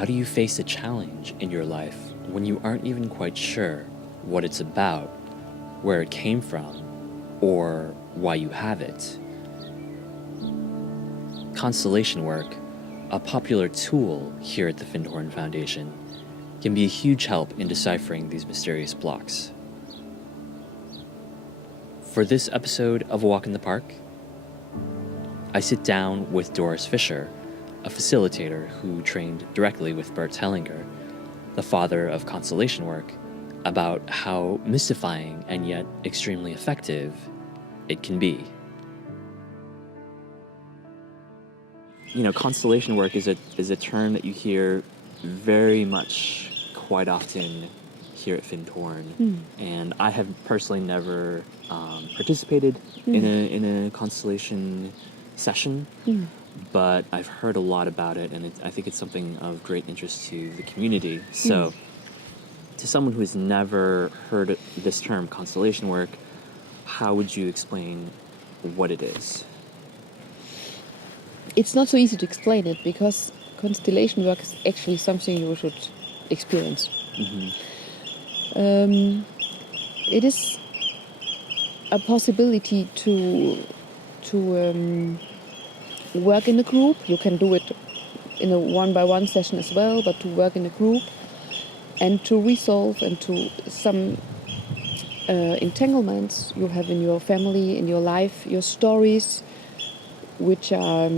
How do you face a challenge in your life when you aren't even quite sure what it's about, where it came from, or why you have it? Constellation work, a popular tool here at the Findhorn Foundation, can be a huge help in deciphering these mysterious blocks. For this episode of A Walk in the Park, I sit down with Doris Fischer, a facilitator who trained directly with Bert Hellinger, the father of constellation work, about how mystifying and yet extremely effective it can be. You know, constellation work is a term that you hear very much quite often here at Findhorn, and I have personally never participated in a constellation session, but I've heard a lot about it, and I think it's something of great interest to the community. So, to someone who has never heard this term, constellation work, how would you explain what it is? It's not so easy to explain it, because constellation work is actually something you should experience. It is a possibility to work in a group. You can do it in a one-by-one session as well, but to work in a group and to resolve and to some entanglements you have in your family, in your life, your stories, which are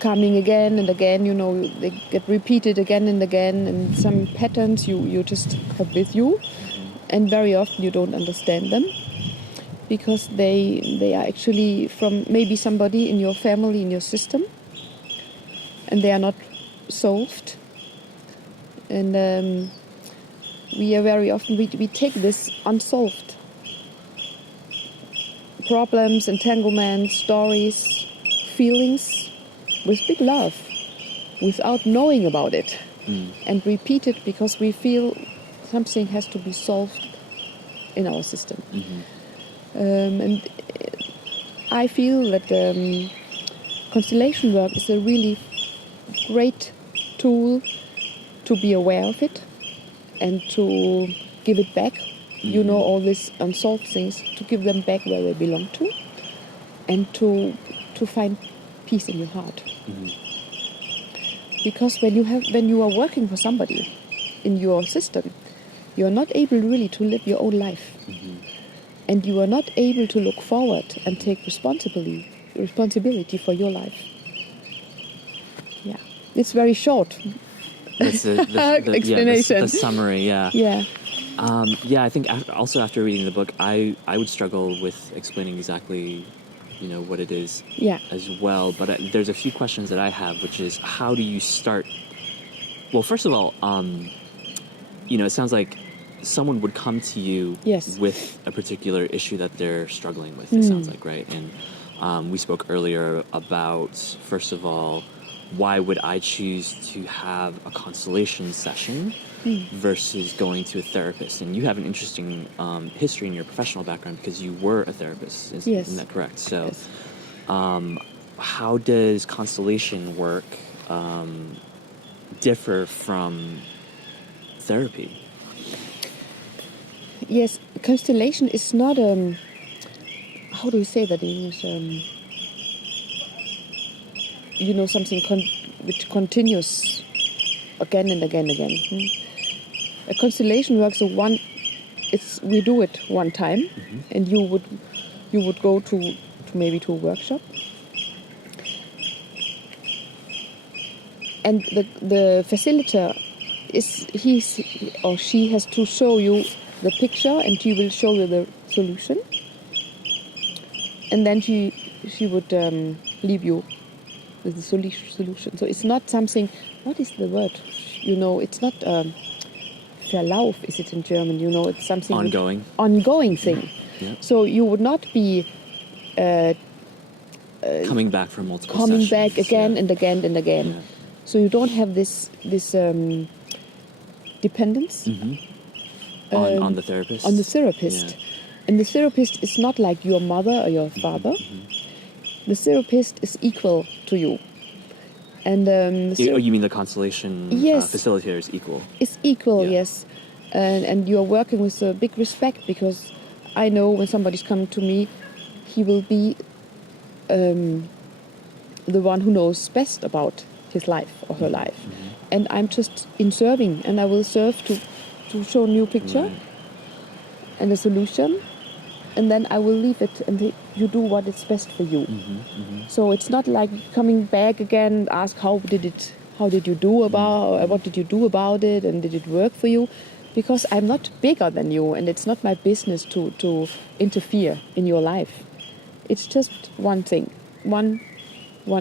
coming again and again, you know, they get repeated again and again, and some patterns you just have with you, and very often you don't understand them, because they are actually from maybe somebody in your family, in your system, and they are not solved. And we are very often, we take this unsolved problems, entanglements, stories, feelings with big love, without knowing about it, and repeat it because we feel something has to be solved in our system. And I feel that constellation work is a really great tool to be aware of it and to give it back. You know, all these unsolved things, to give them back where they belong to, and to find peace in your heart. Because when you are working for somebody in your system, you are not able really to live your own life, and you are not able to look forward and take responsibility for your life. Yeah, it's very short. That's the explanation. the summary. Yeah. I think also after reading the book, I would struggle with explaining exactly, you know, what it is as well. But there's a few questions that I have, which is, how do you start? Well, first of all, you know, it sounds like someone would come to you with a particular issue that they're struggling with. It sounds like, right? And we spoke earlier about, first of all, why would I choose to have a constellation session versus going to a therapist? And you have an interesting history in your professional background, because you were a therapist. Isn't that correct? So how does constellation work differ from therapy? Yes, constellation is not how do you say that in English? You know, something which continues again and again and again. A constellation works we do it one time, and you would go to maybe to a workshop, and the facilitator he or she has to show you the picture, and she will show you the solution, and then she would leave you with the solution. So it's not something, what is the word? You know, it's not Verlauf, is it in German? You know, it's something ongoing thing. Yeah. So you would not be coming back for multiple coming sessions. back again and again and again. Yeah. So you don't have this dependence on the therapist. On the therapist, and the therapist is not like your mother or your father. The therapist is equal to you. And you mean the constellation facilitator is equal? It's equal, yes. And you are working with a big respect, because I know when somebody's coming to me, he will be the one who knows best about his life or her life. Mm-hmm. And I'm just in serving, and I will serve to show a new picture and a solution, and then I will leave it, and you do what is best for you. Mm-hmm. Mm-hmm. So it's not like coming back again and ask how did you do about, what did you do about it, and did it work for you? Because I'm not bigger than you, and it's not my business to interfere in your life. It's just one thing. One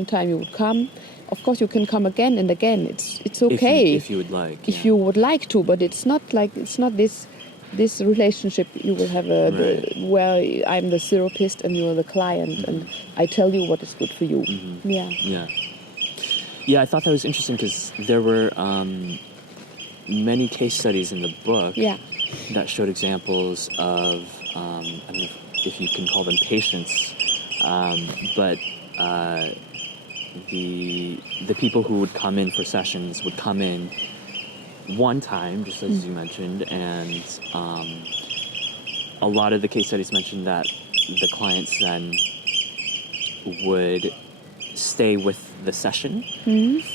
time you would come. Of course, you can come again and again. It's okay if you would like. If you would like to, but it's not this relationship you will have where I'm the therapist and you're the client, and I tell you what is good for you. Mm-hmm. Yeah. I thought that was interesting, because there were many case studies in the book that showed examples of I don't know if you can call them patients, but the people who would come in for sessions would come in one time, just as you mentioned, and a lot of the case studies mentioned that the clients then would stay with the session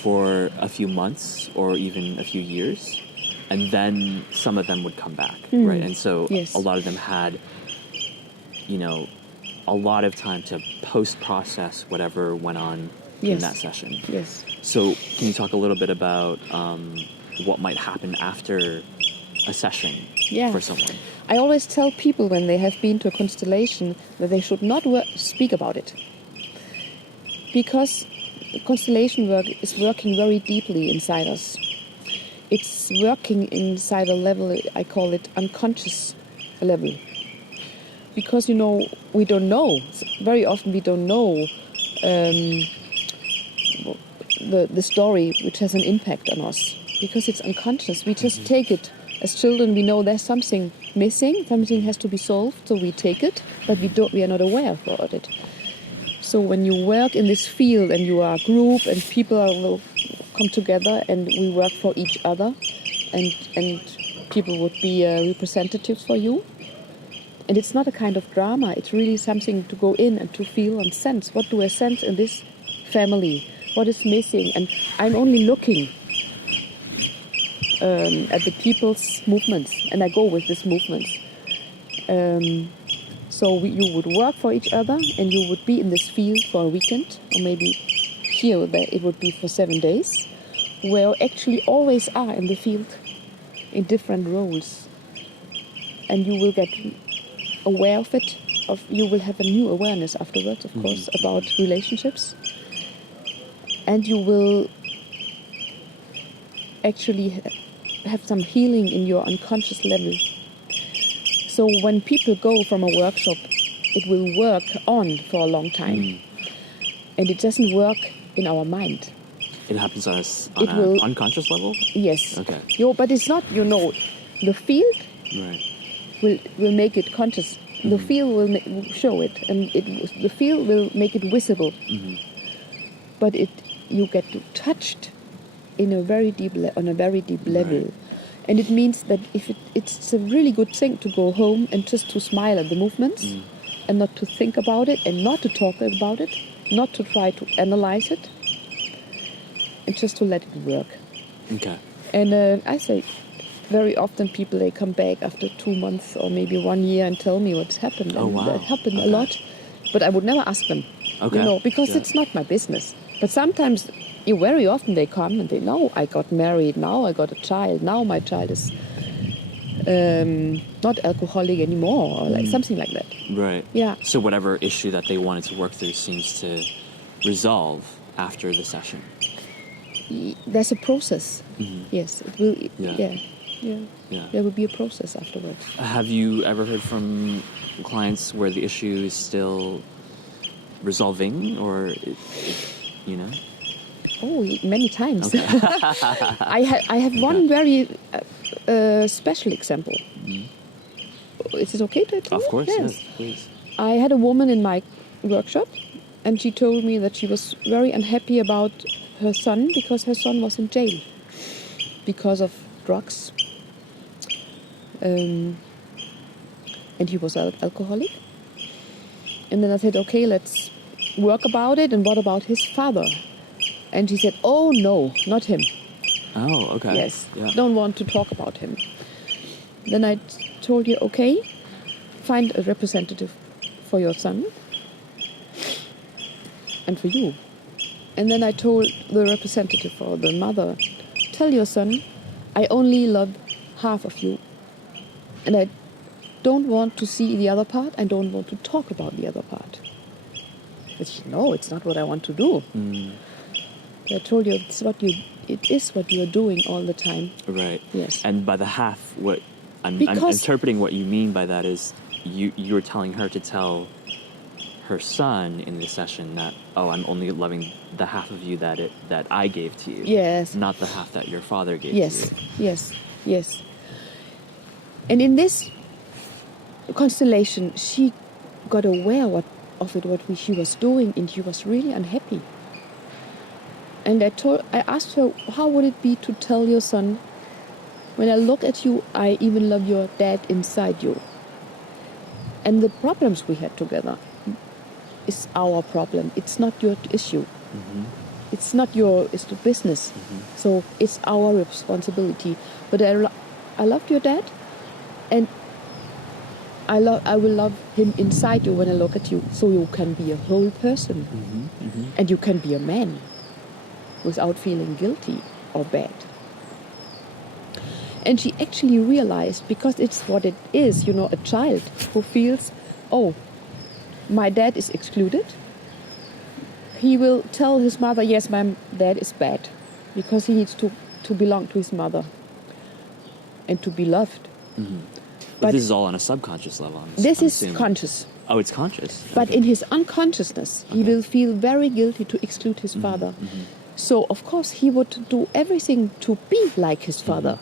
for a few months or even a few years, and then some of them would come back, right? And so a lot of them had, a lot of time to post-process whatever went on in that session. Yes. So can you talk a little bit about what might happen after a session for someone? I always tell people when they have been to a constellation that they should not speak about it. Because constellation work is working very deeply inside us. It's working inside a level, I call it unconscious level. Because, we don't know. Very often we don't know the story which has an impact on us. Because it's unconscious. We just take it. As children, we know there's something missing. Something has to be solved, so we take it. But we are not aware about it. So when you work in this field and you are a group and people will come together and we work for each other, and people would be representatives for you. And it's not a kind of drama. It's really something to go in and to feel and sense. What do I sense in this family? What is missing? And I'm only looking at the people's movements, and I go with these movements. So you would work for each other, and you would be in this field for a weekend, or maybe here it would be for 7 days, where you actually always are in the field, in different roles. And you will get aware of it. You will have a new awareness afterwards, of course, about relationships. And you will actually have some healing in your unconscious level. So when people go from a workshop, it will work on for a long time. And it doesn't work in our mind. It happens on an unconscious level? Yes. Okay. But it's not, the field will make it conscious. The field will show it, and the field will make it visible. But you get touched in a very deep level. And it means that it's a really good thing to go home and just to smile at the movements and not to think about it and not to talk about it, not to try to analyze it, and just to let it work. Okay. And I say very often people, they come back after 2 months or maybe 1 year and tell me what's happened. Oh, wow. That happened a lot. But I would never ask them, because it's not my business. But sometimes, very often they come and they know I got married, now I got a child, now my child is not alcoholic anymore, or like something like that. Right. Yeah. So whatever issue that they wanted to work through seems to resolve after the session. There's a process. Yes, it will. Yeah. There will be a process afterwards. Have you ever heard from clients where the issue is still resolving, or Oh, many times. Okay. I have one very special example. Is it okay to tell? Of course, yes, please. I had a woman in my workshop, and she told me that she was very unhappy about her son because her son was in jail because of drugs. And he was alcoholic. And then I said, okay, let's work about it. And what about his father? And she said, oh, no, not him. Oh, okay. Yes, yeah. Don't want to talk about him. Then I told you, okay, find a representative for your son and for you. And then I told the representative or the mother, tell your son, I only love half of you. And I don't want to see the other part. I don't want to talk about the other part. But she, no, it's not what I want to do. I told you it is what you are doing all the time. Right. Yes. And by the half, I'm interpreting what you mean by that is you're telling her to tell her son in this session that, oh, I'm only loving the half of you that I gave to you. Yes. Not the half that your father gave yes. to you. Yes. And in this constellation, she got aware of what she was doing, and she was really unhappy. And I asked her, how would it be to tell your son, when I look at you, I even love your dad inside you. And the problems we had together is our problem. It's not your issue. Mm-hmm. It's the business. Mm-hmm. So it's our responsibility. But I loved your dad, and I will love him inside you when I look at you. So you can be a whole person. Mm-hmm. Mm-hmm. And you can be a man without feeling guilty or bad. And she actually realized, because it's what it is, a child who feels, oh, my dad is excluded. He will tell his mother, yes, my dad is bad, because he needs to belong to his mother and to be loved. Mm-hmm. But this is all on a subconscious level. This is conscious. Oh, it's conscious. But in his unconsciousness, he will feel very guilty to exclude his father. Mm-hmm. So, of course, he would do everything to be like his father.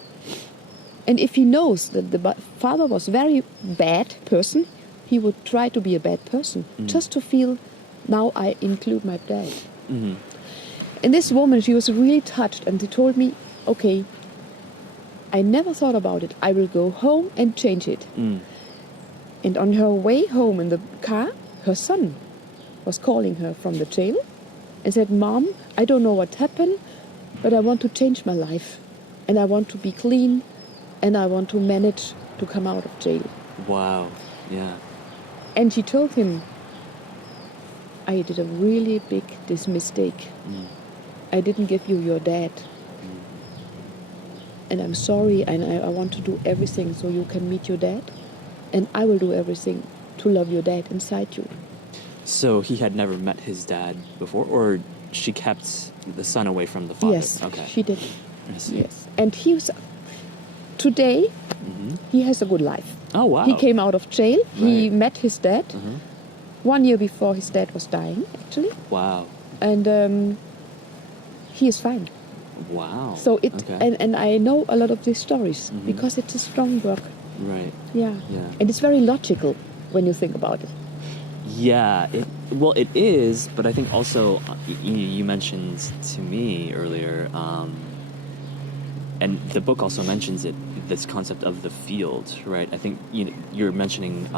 And if he knows that the father was a very bad person, he would try to be a bad person, just to feel, now I include my dad. Mm-hmm. And this woman, she was really touched, and she told me, okay, I never thought about it. I will go home and change it. And on her way home in the car, her son was calling her from the jail and said, Mom, I don't know what happened, but I want to change my life. And I want to be clean, and I want to manage to come out of jail. Wow, yeah. And she told him, I did a really big mistake. I didn't give you your dad. And I'm sorry, and I want to do everything so you can meet your dad. And I will do everything to love your dad inside you. So he had never met his dad before, or she kept the son away from the father? Yes, okay. She did. I see. Yes. And today, he has a good life. Oh, wow. He came out of jail. Right. He met his dad 1 year before his dad was dying, actually. Wow. And he is fine. Wow. So and I know a lot of these stories because it's a strong work. Right. Yeah. And it's very logical when you think about it. Yeah. It is, but I think also you mentioned to me earlier, and the book also mentions this concept of the field, right? I think you're mentioning,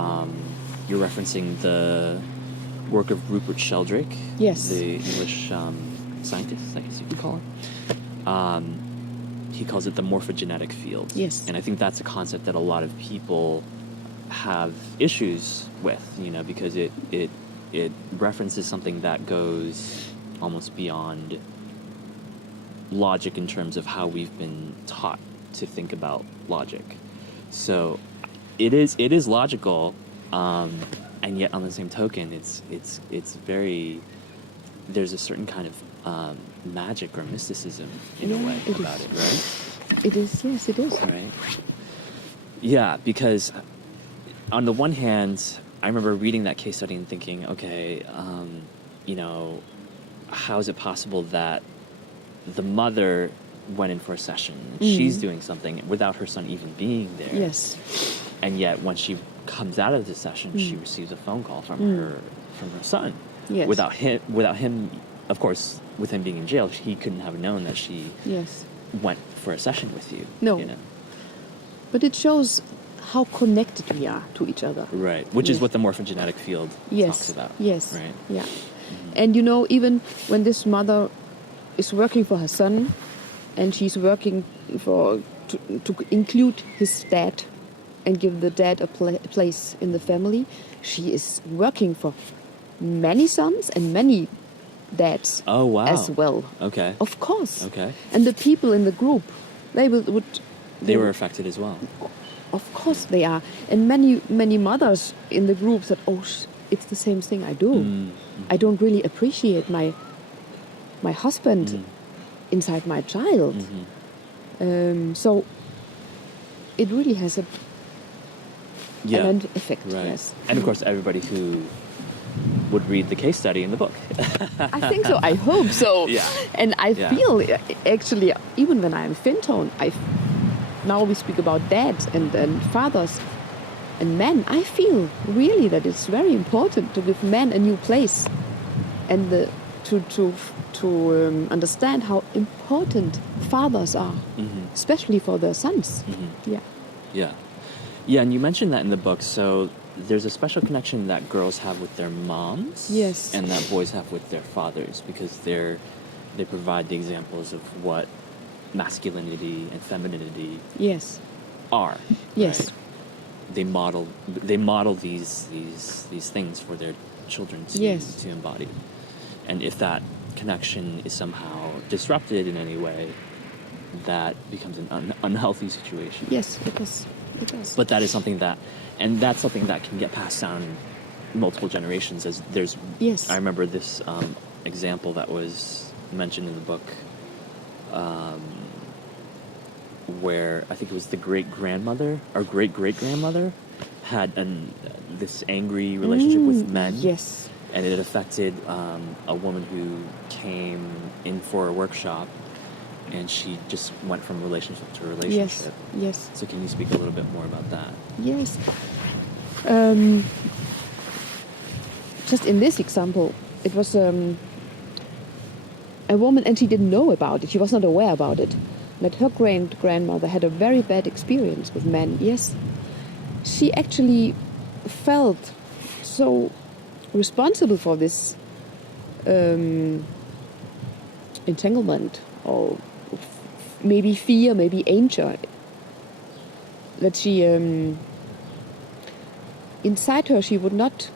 you're referencing the work of Rupert Sheldrake, yes, the English scientist, I guess you could call him. He calls it the morphegenetic field. Yes. And I think that's a concept that a lot of people have issues with, because it references something that goes almost beyond logic in terms of how we've been taught to think about logic. So it is logical, and yet on the same token, it's very, there's a certain kind of magic or mysticism in a way about it, right? It is, yes, it is. Right. Yeah, because on the one hand, I remember reading that case study and thinking, okay, how is it possible that the mother went in for a session and she's doing something without her son even being there? Yes. And yet when she comes out of the session, she receives a phone call from her son. Yes. Without him of course, with him being in jail, he couldn't have known that she went for a session with you. No. You know? But it shows how connected we are to each other. Right, which is what the morphogenetic field talks about. Yes, right? Yeah. And you know, even when this mother is working for her son, and she's working to include his dad and give the dad a place in the family, she is working for many sons and many dads as well. Okay. Of course. Okay. And the people in the group, they were affected as well. Of course they are. And many mothers in the group said, it's the same thing I do. I don't really appreciate my husband inside my child. So it really has an effect. Right. Yes. And of course, everybody who would read the case study in the book. I think so. I hope so. Yeah. And I feel, actually, even when I'm Findhorn, now we speak about dads and fathers and men. I feel really that it's very important to give men a new place, and to understand how important fathers are, especially for their sons. Yeah, and you mentioned that in the book. So there's a special connection that girls have with their moms, and that boys have with their fathers, because they provide the examples of what masculinity and femininity are. Yes. Right? They model these things for their children to embody. And if that connection is somehow disrupted in any way, that becomes an unhealthy situation. Yes, it does. But that is something that's something that can get passed down multiple generations. As there's, I remember this example that was mentioned in the book, where I think it was the great-grandmother or great-great-grandmother had this angry relationship with men. Yes. And it affected a woman who came in for a workshop, and she just went from relationship to relationship. Yes. So can you speak a little bit more about that? Yes. Just in this example, it was a woman, and she didn't know about it. She was not aware about it. That her grandmother had a very bad experience with men. Yes. She actually felt so responsible for this entanglement, or maybe fear, maybe anger, that she inside her, she would not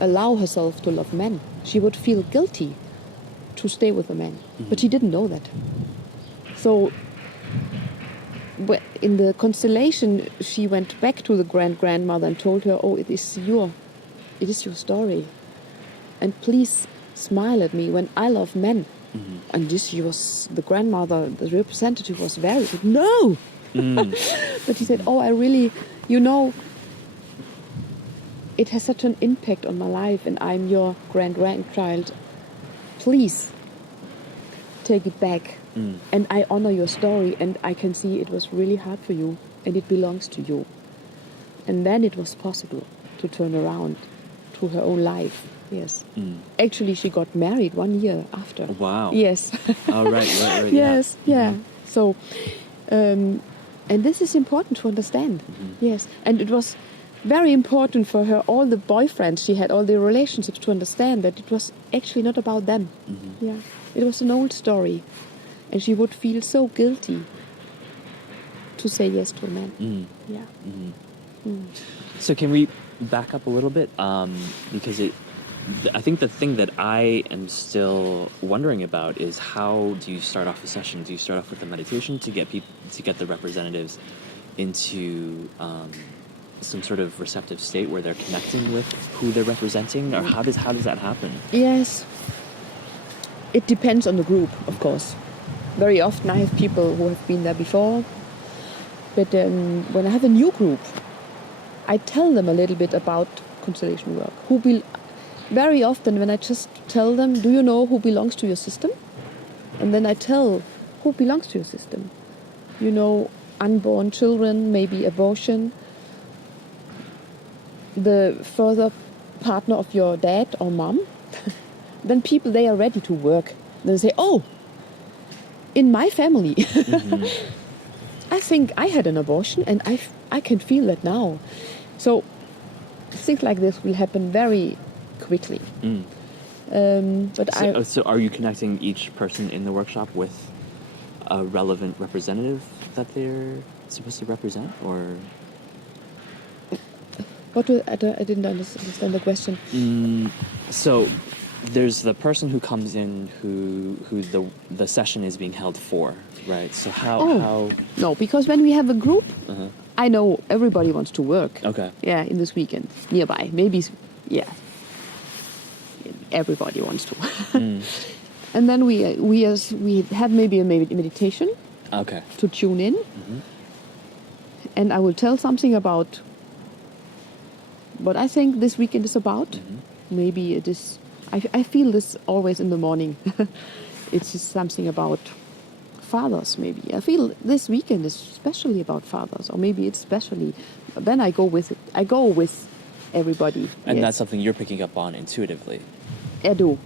allow herself to love men. She would feel guilty to stay with a man, but she didn't know that. So in the constellation, she went back to the grandmother and told her, it is your story, and please smile at me when I love men. And the grandmother, the representative, was very said, no. But she said, I really, it has such an impact on my life, and I'm your grandchild. Please take it back. And I honor your story, and I can see it was really hard for you, and it belongs to you. And then it was possible to turn around to her own life. Yes. Actually, she got married 1 year after. Wow. Yes. Oh, right. Yes, yeah. So, and this is important to understand. Yes. And it was very important for her, all the boyfriends she had, all the relationships, to understand that it was actually not about them. Yeah. It was an old story. And she would feel so guilty to say yes to a man. Yeah. So can we back up a little bit? Because I think the thing that I am still wondering about is, how do you start off a session? Do you start off with a meditation to get the representatives into some sort of receptive state where they're connecting with who they're representing, or how does that happen? Yes, it depends on the group, of course. Very often I have people who have been there before, but when I have a new group, I tell them a little bit about constellation work. Very often when I just tell them, do you know who belongs to your system? And then I tell who belongs to your system. Unborn children, maybe abortion, the further partner of your dad or mom, then people, they are ready to work. They say, oh, in my family, I think I had an abortion and I can feel that now. So things like this will happen very quickly. So are you connecting each person in the workshop with a relevant representative that they're supposed to represent, or? I didn't understand the question. So there's the person who comes in who the session is being held for, right? So how? No, because when we have a group, I know everybody wants to work. Okay. Yeah, in this weekend nearby, maybe. Yeah, everybody wants to. And then we have maybe a meditation. Okay. To tune in, and I will tell something about what I think this weekend is about. Maybe it is. I feel this always in the morning. It's just something about fathers. Maybe I feel this weekend is especially about fathers, or maybe it's especially. Then I go with it. I go with everybody. And that's something you're picking up on intuitively. I do,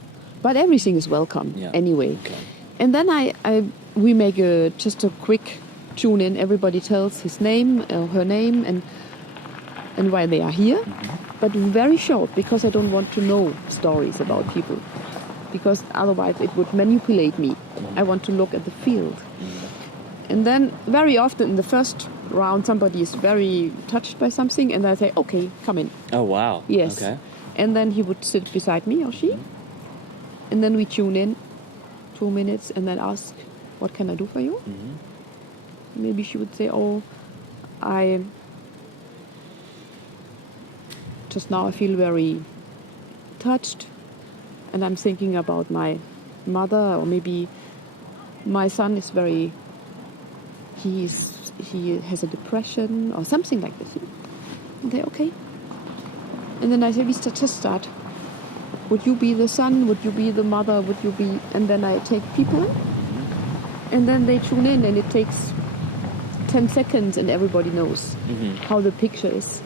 but everything is welcome anyway. Okay. And then we make just a quick tune in. Everybody tells his name, her name, and why they are here. But very short, because I don't want to know stories about people, because otherwise it would manipulate me. I want to look at the field. And then very often in the first round, somebody is very touched by something, and I say, okay, come in. Oh, wow. Yes. Okay. And then he would sit beside me, or she, and then we tune in 2 minutes, and then ask, what can I do for you? Maybe she would say, oh, just now I feel very touched, and I'm thinking about my mother, or maybe my son is he has a depression or something like this. And they okay. And then I say, we just start. Would you be the son? Would you be the mother? Would you be? And then I take people in, and then they tune in, and it takes 10 seconds, and everybody knows how the picture is.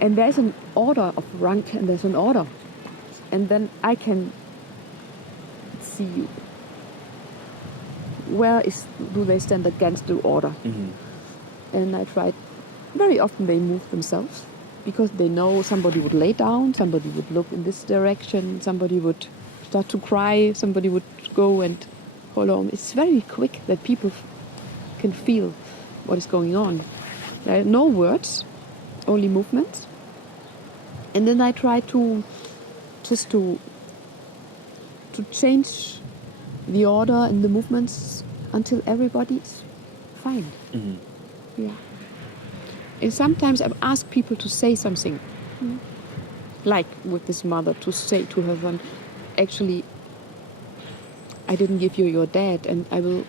And there's an order of rank, and there's an order. And then I can see where do they stand against the order. And I try. Very often they move themselves, because they know somebody would lay down, somebody would look in this direction, somebody would start to cry, somebody would go and hold on. It's very quick that people can feel what is going on. There are no words, only movements. And then I try to change the order and the movements until everybody's fine. Yeah. And sometimes I ask people to say something, like with this mother, to say to her son, actually, I didn't give you your dad, and I will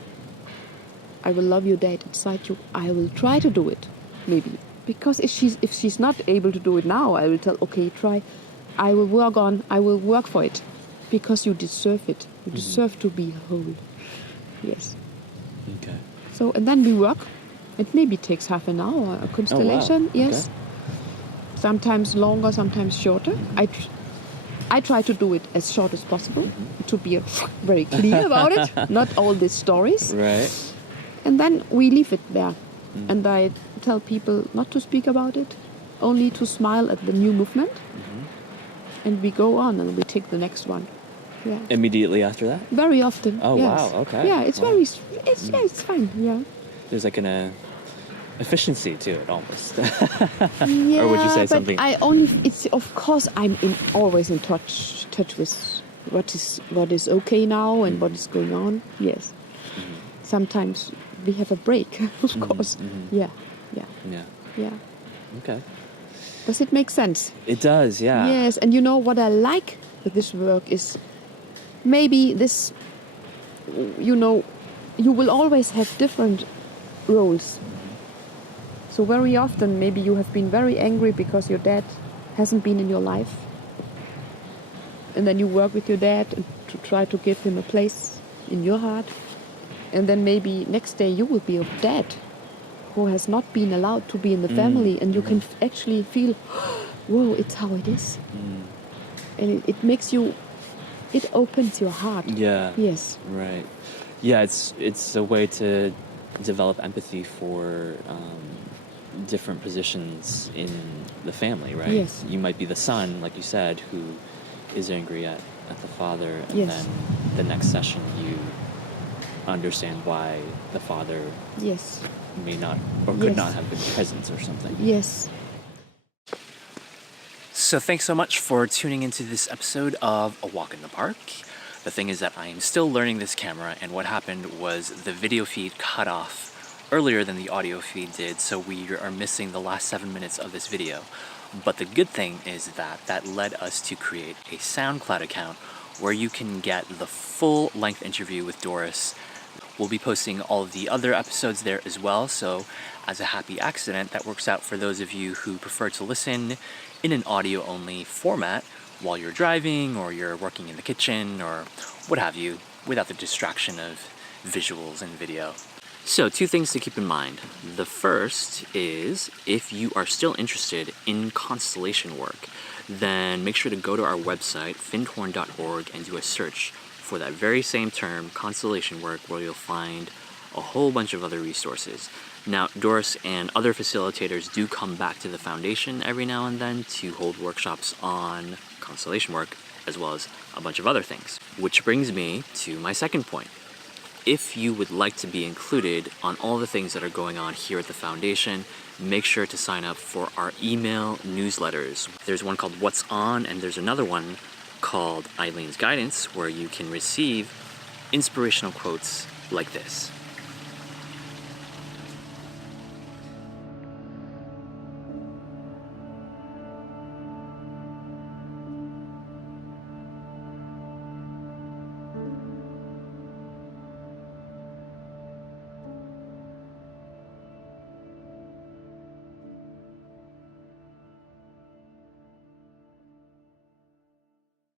love your dad inside you. I will try to do it, maybe. Because if she's not able to do it now, I will tell, okay, try. I will work for it, because you deserve it. You deserve to be whole. Yes. Okay. So, and then we work. It maybe takes half an hour, a constellation. Oh, wow. Yes. Okay. Sometimes longer, sometimes shorter. I try to do it as short as possible, to be very clear about it, not all these stories. Right. And then we leave it there. And I tell people not to speak about it, only to smile at the new movement. And we go on, and we take the next one. Yeah. Immediately after that? Very often. Oh, yes. wow. Okay. Yeah, it's it's fine. Yeah. There's like an efficiency to it almost. Yeah, or would you say but something? It's of course I'm always in touch with what is okay now and what is going on. Yes. Sometimes we have a break, of course. Yeah. Okay. Does it make sense? It does, yeah. Yes, and you know what I like with this work is maybe this, you will always have different roles. So very often maybe you have been very angry because your dad hasn't been in your life. And then you work with your dad to try to give him a place in your heart. And then maybe next day you will be a dad who has not been allowed to be in the family, and you can actually feel, whoa, it's how it is. And it makes you it opens your heart. Yeah. Yes. Right. Yeah, it's a way to develop empathy for different positions in the family, right? Yes. You might be the son, like you said, who is angry at the father, and Yes. then the next session you understand why the father Yes. may not or could not have been present or something. Yes. So thanks so much for tuning into this episode of A Walk in the Park. The thing is that I am still learning this camera, and what happened was the video feed cut off earlier than the audio feed did, so we are missing the last 7 minutes of this video. But the good thing is that that led us to create a SoundCloud account where you can get the full-length interview with Doris. We'll be posting all of the other episodes there as well, so as a happy accident, that works out for those of you who prefer to listen in an audio-only format while you're driving or you're working in the kitchen or what have you, without the distraction of visuals and video. So 2 things to keep in mind. The first is, if you are still interested in constellation work, then make sure to go to our website, findhorn.org, and do a search for that very same term, constellation work, where you'll find a whole bunch of other resources. Now, Doris and other facilitators do come back to the foundation every now and then to hold workshops on constellation work, as well as a bunch of other things. Which brings me to my second point. If you would like to be included on all the things that are going on here at the foundation, make sure to sign up for our email newsletters. There's one called What's On, and there's another one called Eileen's Guidance, where you can receive inspirational quotes like this.